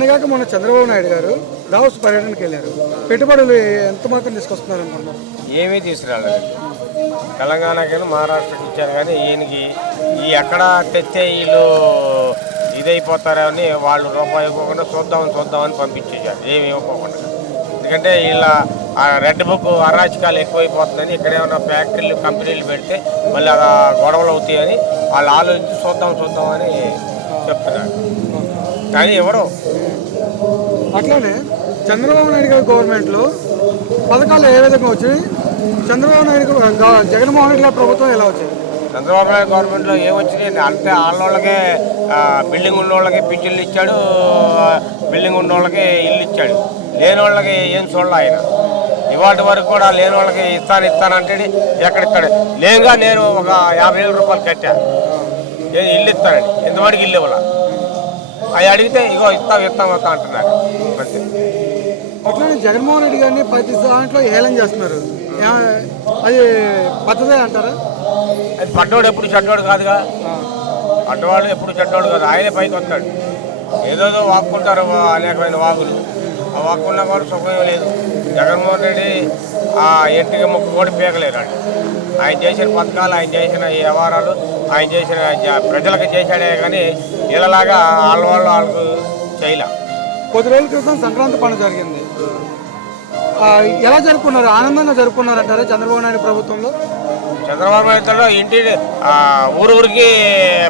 మొన్నగాక మొన్న చంద్రబాబు నాయుడు గారు దావోస్ పర్యటనకి వెళ్ళారు. పెట్టుబడులు ఎంత మాత్రం తీసుకొస్తున్నారు అనుకుంటున్నారు? ఏమీ తీసుకురాలేదు. తెలంగాణకి మహారాష్ట్రకి ఇచ్చారు కానీ ఈయనకి ఈ ఎక్కడ తెచ్చే వీళ్ళు ఇదైపోతారని వాళ్ళు రూపాయి ఇవ్వకుండా చూద్దామని పంపించేశారు, ఏమి ఇవ్వకుండా. ఎందుకంటే వీళ్ళ రెడ్ బుక్ అరాచకాలు ఎక్కువైపోతుందని ఇక్కడ ఏమైనా ఫ్యాక్టరీలు కంపెనీలు పెడితే మళ్ళీ గొడవలు అవుతాయని వాళ్ళు ఆలోచించి చూద్దామని చెప్తున్నారు. కానీ ఎవరు అట్లానే చంద్రబాబు నాయుడు గారి గవర్నమెంట్లో పథకాలు ఏ విధంగా వచ్చాయి? చంద్రబాబు నాయుడు జగన్మోహన్ రెడ్డి గారి ప్రభుత్వం ఎలా వచ్చింది? చంద్రబాబు నాయుడు గవర్నమెంట్లో ఏమొచ్చినాయి అంటే వాళ్ళకే బిల్డింగ్ ఉన్న వాళ్ళకి పింఛన్లు ఇచ్చాడు, బిల్డింగ్ ఉన్న వాళ్ళకి ఇల్లు ఇచ్చాడు, లేని వాళ్ళకి ఏం చూడాలి ఆయన. ఇవాటి వరకు కూడా లేని వాళ్ళకి ఇస్తానంటే ఎక్కడిక్కడ లేనుగా నేను ఒక 50,000 రూపాయలు కట్టాను, ఇల్లు ఇస్తానండి. ఎంతవరకు ఇల్లు ఇవ్వాల అవి అడిగితే ఇగో ఇస్తాం అంటున్నారు. అట్లానే జగన్మోహన్ రెడ్డి గారిని ప్రతి దాంట్లో ఏలం చేస్తున్నారు. అది పద్ధతే అంటారా? అది పడ్డవాడు ఎప్పుడు చెడ్డవాడు కాదుగా, పడ్డవాడు ఎప్పుడు చెడ్డవాడు కాదు. ఆయనే పైకి వస్తాడు. ఏదోదో వాక్కుంటారు అనేకమైన వాకులు, ఆ వాక్కున్నా కూడా సుఖమే లేదు. జగన్మోహన్ రెడ్డి ఆ ఇంటికి ముక్కు కూడా పీకలేరు. ఆయన చేసిన పథకాలు, ఆయన చేసిన వ్యవహారాలు, ఆయన చేసిన ప్రజలకు చేశాడే కానీ ఇలాగా వాళ్ళకు చేయలే. కొద్ది రోజుల క్రితం సంక్రాంతి పండుగ జరిగింది. ఎలా జరుపుకున్నారు? ఆనందంగా జరుపుకున్నారు అంటారా చంద్రబాబు నాయుడు ప్రభుత్వంలో? చంద్రబాబు నాయుడులో ఇంటి ఊరికి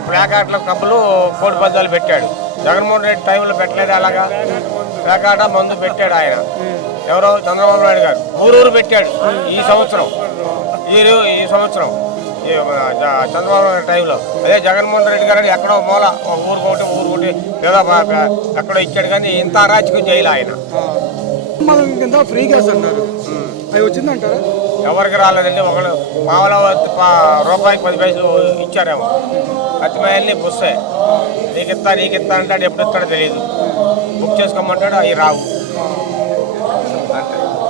ప్లాకార్డుల కప్పులు కోడి పందాలు పెట్టాడు. జగన్మోహన్ రెడ్డి టైంలో పెట్టలేదు. అలాగా ప్లాకార్డ మందు పెట్టాడు ఆయన. ఎవరో చంద్రబాబు నాయుడు గారు ఊరు పెట్టాడు. ఈ సంవత్సరం చంద్రబాబు నాయుడు టైంలో. అదే జగన్మోహన్ రెడ్డి గారు ఎక్కడో మూల ఊరుకోటి లేదా ఎక్కడో ఇచ్చాడు కానీ ఇంత అరాచకం చేయలే ఆయన. కింద ఫ్రీ గ్యాస్ అన్నారు, అవి వచ్చిందంటారా? ఎవరికి రాలేదండి. ఒకళ్ళు మామూలు రూపాయికి 10 పైసలు ఇచ్చారేమో. అతిమయాన్ని బుస్సే నీకు ఇస్తా అంటే ఎప్పుడు ఇస్తాడో తెలియదు. బుక్ చేసుకోమంటాడు, అవి రావు అంతే.